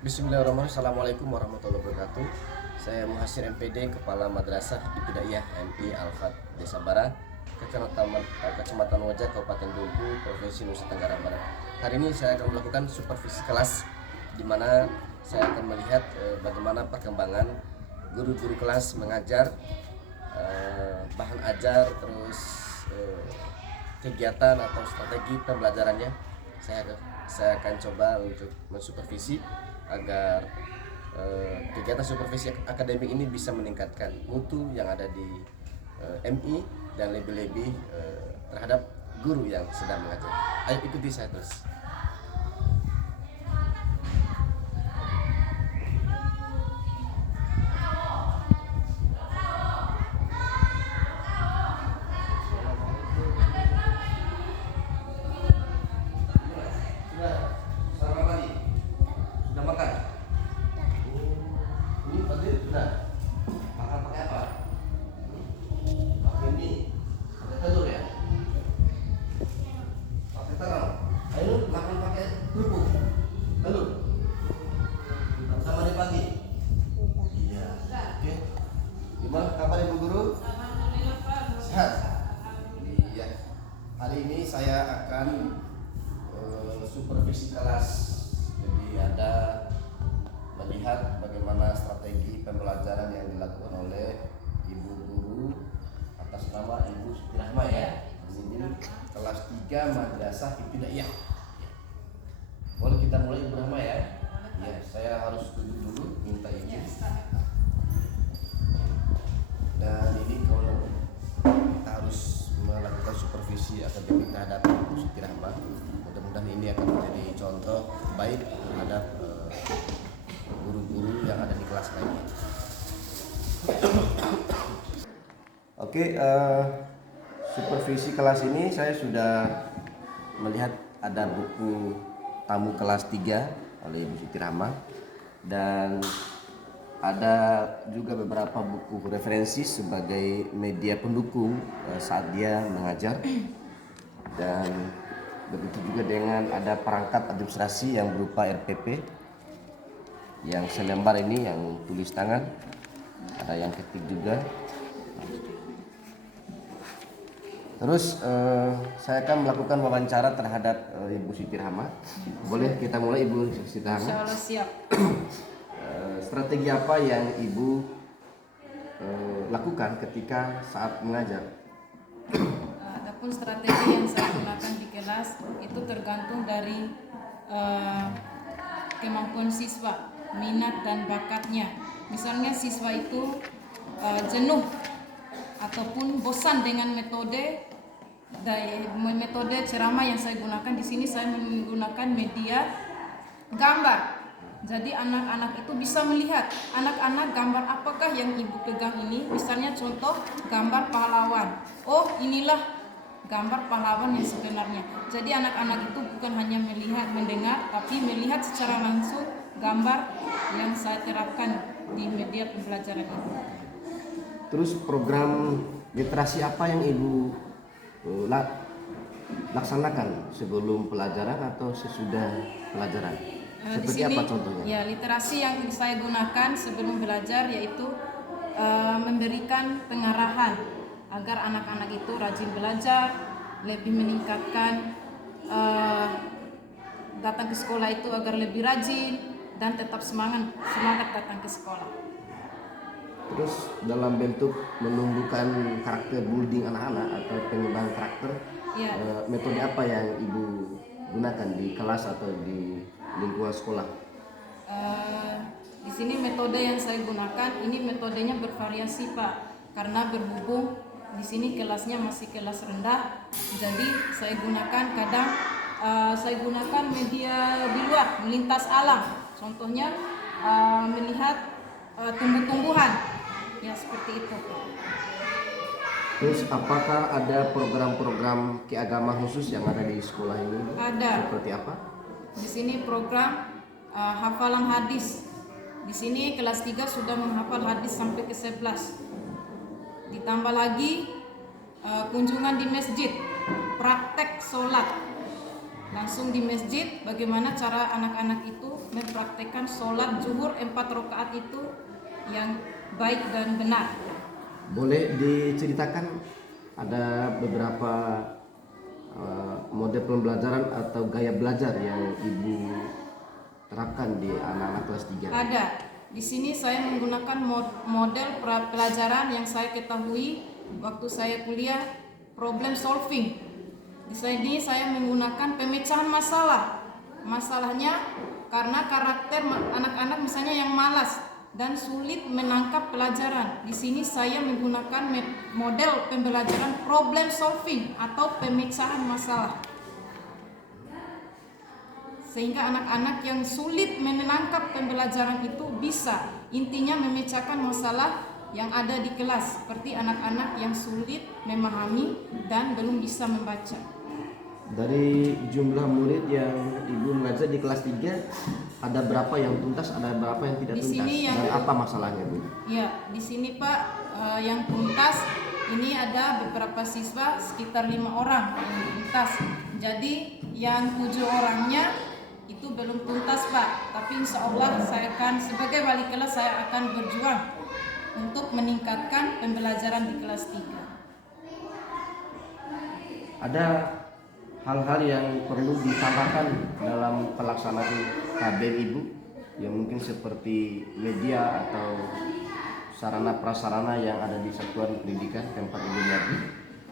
Bismillahirrahmanirrahim. Assalamualaikum warahmatullahi wabarakatuh. Saya Muhasir MPD, Kepala Madrasah Ibtidaiyah MI Al-Fat Desa Bara, Kecamatan Wajah, Kabupaten Dumpu, Provinsi Nusa Tenggara Barat. Hari ini saya akan melakukan supervisi kelas, di mana saya akan melihat bagaimana perkembangan guru-guru kelas mengajar, bahan ajar, terus kegiatan atau strategi pembelajarannya. Saya akan coba untuk mensupervisi agar kegiatan supervisi akademik ini bisa meningkatkan mutu yang ada di MI dan lebih-lebih terhadap guru yang sedang mengajar. Ayo ikuti saya terus. Selamat pagi. Sudah makan? Ini pasti sudah. Makan pakai apa? Pakai mie. Pakai telur ya? Pakai telur. Ayo makan pakai kerupuk. Telur. Sama di pagi. Iya. Oke. Gimana kabar Ibu Guru? Sehat. Iya. Hari ini saya akan supervisi kelas. Jadi ada melihat bagaimana strategi pembelajaran yang dilakukan oleh Ibu Guru atas nama Ibu Siti Rahma ya. Ini kelas 3 Madrasah Ibtidaiyah. Boleh kita mulai Ibu Rahma ya? Ya, saya harus duduk dulu, minta izin. Dan ini kalau kita harus melakukan supervisi akademik terhadap Ibu Siti Rahma, mudah-mudahan ini akan menjadi contoh baik terhadap guru-guru yang ada di kelas lainnya. Oke, supervisi kelas ini saya sudah melihat ada buku tamu kelas 3 oleh Ibu Siti Rahma, dan ada juga beberapa buku referensi sebagai media pendukung saat dia mengajar, dan begitu juga dengan ada perangkat administrasi yang berupa RPP yang selembar ini yang tulis tangan, ada yang ketik juga. Terus saya akan melakukan wawancara terhadap Ibu Siti Rahma. Boleh kita mulai Ibu Siti Rahma? Insyaallah siap. Strategi apa yang Ibu lakukan ketika saat mengajar? Adapun strategi yang saya gunakan di kelas itu tergantung dari kemampuan siswa, minat dan bakatnya. Misalnya siswa itu jenuh ataupun bosan dengan metode ceramah yang saya gunakan di sini, saya menggunakan media gambar. Jadi anak-anak itu bisa melihat anak-anak gambar apakah yang ibu pegang ini. Misalnya contoh gambar pahlawan. Oh, inilah gambar pahlawan yang sebenarnya. Jadi anak-anak itu bukan hanya melihat, mendengar, tapi melihat secara langsung gambar yang saya terapkan di media pembelajaran itu. Terus program literasi apa yang Ibu laksanakan sebelum pelajaran atau sesudah pelajaran? Seperti di sini, apa contohnya? Ya, literasi yang saya gunakan sebelum belajar yaitu memberikan pengarahan agar anak-anak itu rajin belajar, lebih meningkatkan datang ke sekolah itu agar lebih rajin dan tetap semangat datang ke sekolah. Terus dalam bentuk menumbuhkan karakter, building anak-anak atau pengembangan karakter, Ya. Metode apa yang Ibu gunakan di kelas atau di lingkungan sekolah? Di sini metode yang saya gunakan ini metodenya bervariasi Pak, karena berhubung di sini kelasnya masih kelas rendah, jadi saya gunakan media di luar, melintas alam. Contohnya melihat tumbuh-tumbuhan, ya seperti itu. Terus apakah ada program-program keagamaan khusus yang ada di sekolah ini? Ada. Seperti apa? Di sini program hafalan hadis. Di sini kelas 3 sudah menghafal hadis sampai ke 11. Ditambah lagi kunjungan di masjid, praktek sholat. langsung di masjid bagaimana cara anak-anak itu mempraktekkan sholat zuhur 4 rakaat itu yang baik dan benar. Boleh diceritakan ada beberapa model pembelajaran atau gaya belajar yang Ibu terapkan di anak-anak kelas 3? Ada. Di sini saya menggunakan model pelajaran yang saya ketahui waktu saya kuliah, problem solving. Di sini saya menggunakan pemecahan masalah. Masalahnya karena karakter anak-anak misalnya yang malas dan sulit menangkap pelajaran. Di sini saya menggunakan model pembelajaran problem solving atau pemecahan masalah. Sehingga anak-anak yang sulit menangkap pembelajaran itu bisa intinya memecahkan masalah yang ada di kelas, seperti anak-anak yang sulit memahami dan belum bisa membaca. Dari jumlah murid yang Ibu mengajar di kelas 3, ada berapa yang tuntas, ada berapa yang tidak Di tuntas? sini yang Dan apa masalahnya, Bu? Ya, di sini Pak, yang tuntas ini ada beberapa siswa sekitar 5 orang yang tuntas. Jadi yang 7 orangnya itu belum tuntas Pak. Tapi insya Allah saya akan sebagai wali kelas saya akan berjuang untuk meningkatkan pembelajaran di kelas 3. Ada hal-hal yang perlu ditambahkan dalam pelaksanaan KBM Ibu yang mungkin seperti media atau sarana prasarana yang ada di satuan pendidikan tempat Ibu mengajar?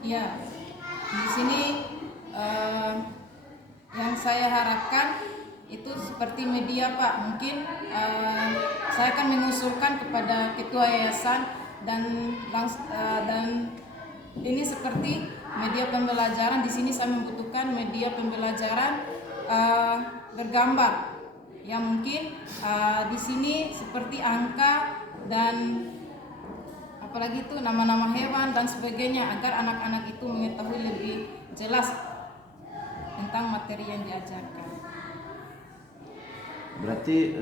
Ya, di sini yang saya harapkan itu seperti media Pak. Mungkin saya akan mengusulkan kepada ketua yayasan dan ini seperti media pembelajaran. Di sini saya membutuhkan media pembelajaran bergambar yang mungkin di sini seperti angka dan apalagi itu nama-nama hewan dan sebagainya agar anak-anak itu mengetahui lebih jelas tentang materi yang diajarkan. Berarti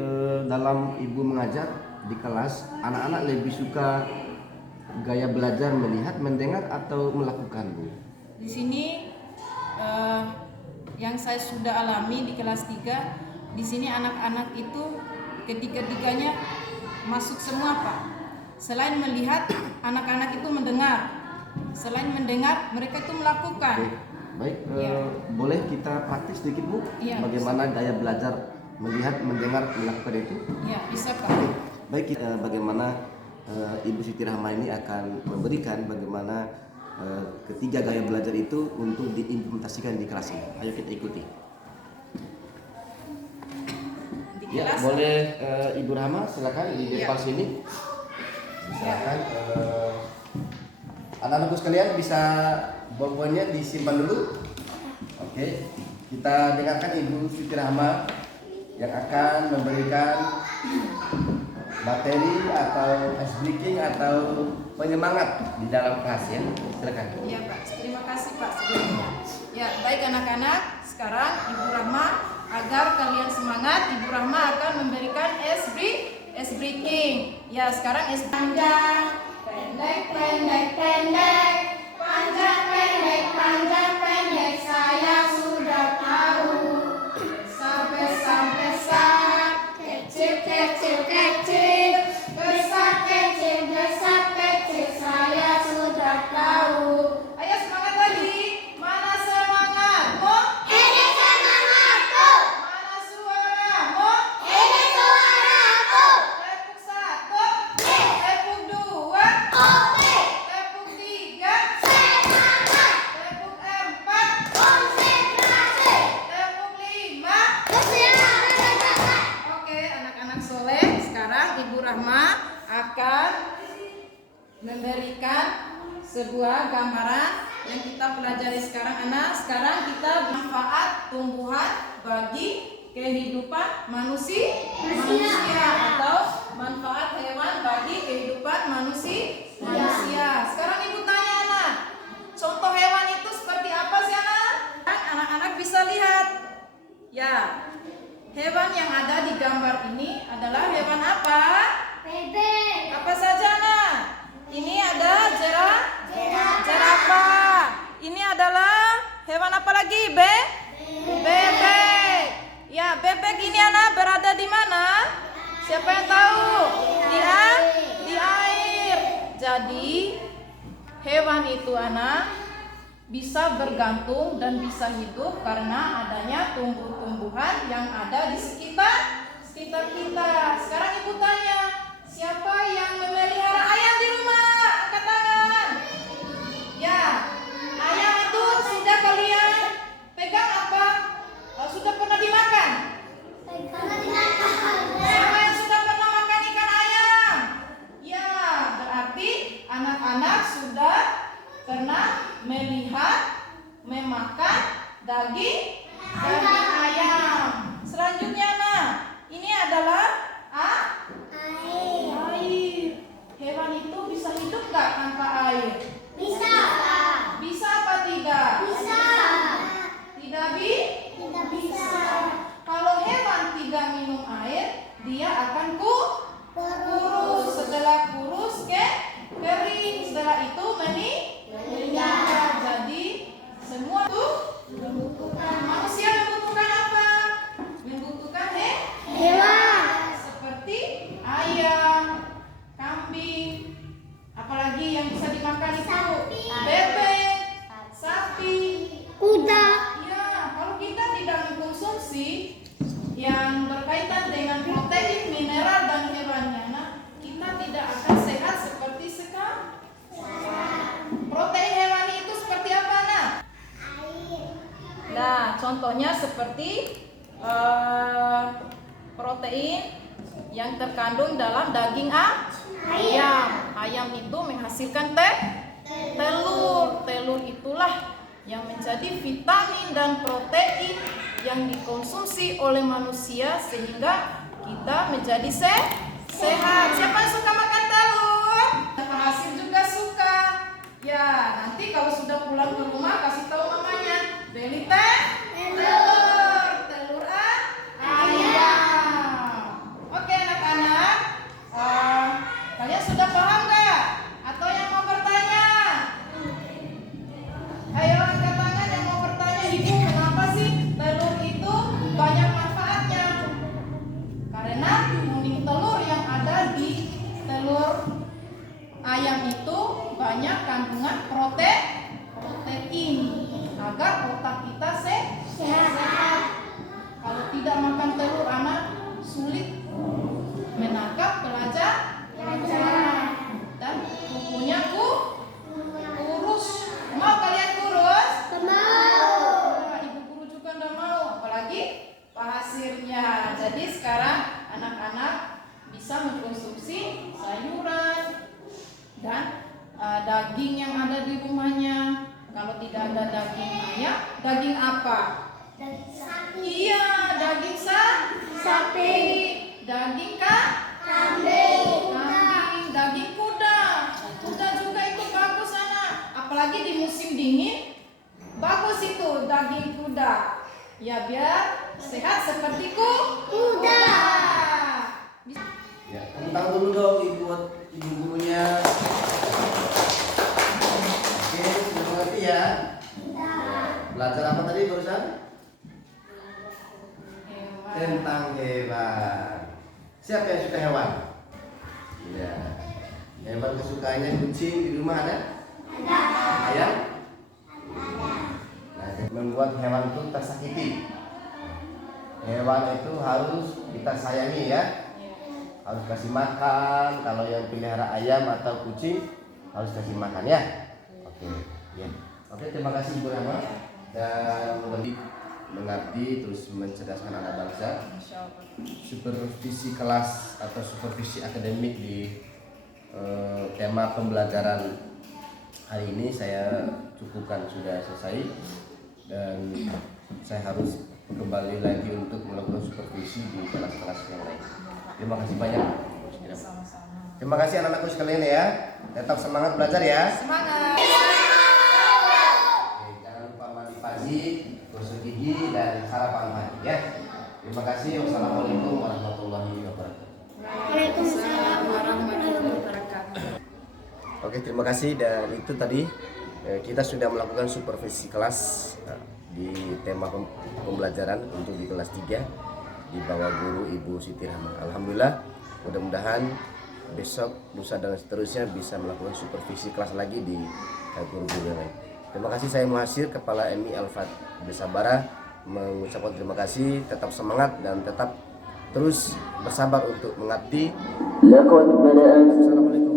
dalam Ibu mengajar di kelas, anak-anak lebih suka gaya belajar melihat, mendengar atau melakukan, Bu? Di sini yang saya sudah alami di kelas 3, di sini anak-anak itu ketiga-tiganya masuk semua Pak. Selain melihat, anak-anak itu mendengar. Selain mendengar, mereka itu melakukan. Baik, Ya. boleh kita praktis sedikit, Bu? Ya, bagaimana gaya belajar melihat, mendengar, melakukan itu? Ya, bisa Pak. Baik, bagaimana Ibu Siti Rahma ini akan memberikan bagaimana ketiga gaya belajar itu untuk diimplementasikan di kelas ini. Ayo kita ikuti. Di Ya, kelas boleh Ibu Rahma silakan di depan sini. Silakan. Anak-anakku sekalian bisa buku-bukunya disimpan dulu. Oke, kita dengarkan Ibu Siti Rahma yang akan memberikan materi atau ice breaking atau penyemangat di dalam kelas ya. Silakan. Iya Pak, terima kasih Pak sebelumnya. Ya, baik anak-anak, sekarang Ibu Rahma agar kalian semangat, Ibu Rahma akan memberikan ice breaking. Ya, sekarang ice panjang, pendek, pendek, pendek, panjang, pendek, panjang, pendek, saya sudah tahu. Sampai besar, kecil, kecil, kecil, besar, kecil, besar, kecil, saya sudah tahu. Ayo semangat lagi. Mana semangatmu? Ini semangatku. Mana suaramu? Ini suaraku. Tepuk 1, tepuk 2, tepuk 3, semangat. Tepuk 4, konsentrasi. Tepuk 5, semangat. Oke, anak-anak soleh, sekarang Ibu Rahma akan memberikan sebuah gambaran yang kita pelajari sekarang. Sekarang kita manfaat tumbuhan bagi kehidupan manusia atau manfaat hewan bagi kehidupan manusia. Sekarang Ibu tanya anak, contoh hewan itu seperti apa sih anak? Anak-anak bisa lihat. Ya, hewan yang ada di gambar ini adalah hewan apa? Bebek. Apa saja nak? Ini ada jerapah. Ini adalah hewan apa lagi? Bebek. bebek ini anak berada di mana? Siapa yang tahu? Di air. Jadi hewan itu anak bisa bergantung dan bisa hidup karena adanya tumbuh-tumbuhan yang ada di sekitar kita. Sekarang ibu tanya, siapa yang memelihara ayam di rumah? Angkat tangan. Ya, ayam itu sudah kalian pegang apa? Sudah pernah dimakan? Siapa yang sudah pernah makan ikan ayam? Ya, berarti anak-anak sudah pernah melihat, memakan daging ayam. Selanjutnya, nah, ini adalah air. Hewan itu bisa hidup nggak tanpa air? Bisa. Bisa apa tidak? Bisa. Tidak Bisa. Kalau hewan tidak minum air, dia akan kurus. Setelah kurus kering. Setelah itu meninggal. Jadi semua itu membutuhkan. Manusia membutuhkan apa? Membutuhkan Hewan. seperti ayam, kambing, apalagi yang bisa dimakan itu Sapi. bebek, sapi. Kuda. Ya, kalau kita tidak mengkonsumsi yang berkaitan dengan protein, mineral dan hewannya, nah, kita tidak akan sehat seperti sekarang. Protein hewani itu seperti apa, nah? Nah, contohnya seperti protein yang terkandung dalam daging ayam. Ayam itu menghasilkan telur. Telur itulah yang menjadi vitamin dan protein yang dikonsumsi oleh manusia sehingga kita menjadi sehat. Siapa yang suka makan telur? Hasil juga suka. Ya, nanti kalau sudah pulang ke rumah kasih tahu mamanya, beli telur ayam. Oke anak-anak, kalian sudah paham nggak? Atau yang mau bertanya? Ayo angkat tangan yang mau bertanya. Ibu, kenapa sih telur itu banyak manfaatnya? Karena telur yang ada di telur ayam itu banyak kandungan protein agar otak kita sehat. Kalau tidak makan telur, anak sulit menangkap pelajaran dan kukunya kurus. Mau kalian kurus? Nah, ibu guru juga nggak mau, apalagi hasilnya. Jadi sekarang anak-anak bisa mengkonsumsi sayuran dan daging yang ada di rumahnya. Kalau tidak ada daging ayam, daging apa? Iya, daging sapi, daging kambing, daging kuda. Kuda juga itu bagus anak. Apalagi di musim dingin, bagus itu daging kuda. Ya biar sehat seperti kuda. Ya, tentang dulu dong ibu gurunya. Oke, sudah mengerti ya? Belajar apa tadi barusan? Tentang hewan. Siapa yang suka hewan? Ya. Hewan kesukaannya kucing di rumah ada? Ayam? Nah, membuat hewan itu tersakiti. Hewan itu harus kita sayangi ya. Harus kasih makan. Kalau yang pelihara ayam atau kucing harus kasih makan ya. Oke, ya. Oke, terima kasih Ibu Rama dan lebih mengabdi terus mencerdaskan anak bangsa. Supervisi kelas atau supervisi akademik di tema pembelajaran hari ini saya cukupkan, sudah selesai dan saya harus kembali lagi untuk melakukan supervisi di kelas-kelas yang lain. Terima kasih banyak. Terima kasih anak-anakku sekalian ya. Tetap semangat belajar ya. Semangat. Oke, jangan lupa mandi pagi, gosok gigi dan sarapan pagi ya. Terima kasih. Wassalamualaikum warahmatullahi wabarakatuh. Waalaikumsalam warahmatullahi wabarakatuh. Oke, terima kasih. Dan itu tadi kita sudah melakukan supervisi kelas di tema pembelajaran untuk di kelas 3 di bawah guru Ibu Siti Rahma. Alhamdulillah, mudah-mudahan besok, lusa dan seterusnya bisa melakukan supervisi kelas lagi di guru-guru yang lain. Terima kasih, saya Muhasir, Kepala MI Al-Fat Desa Bara, mengucapkan terima kasih, tetap semangat dan tetap terus bersabar untuk mengabdi. Assalamualaikum.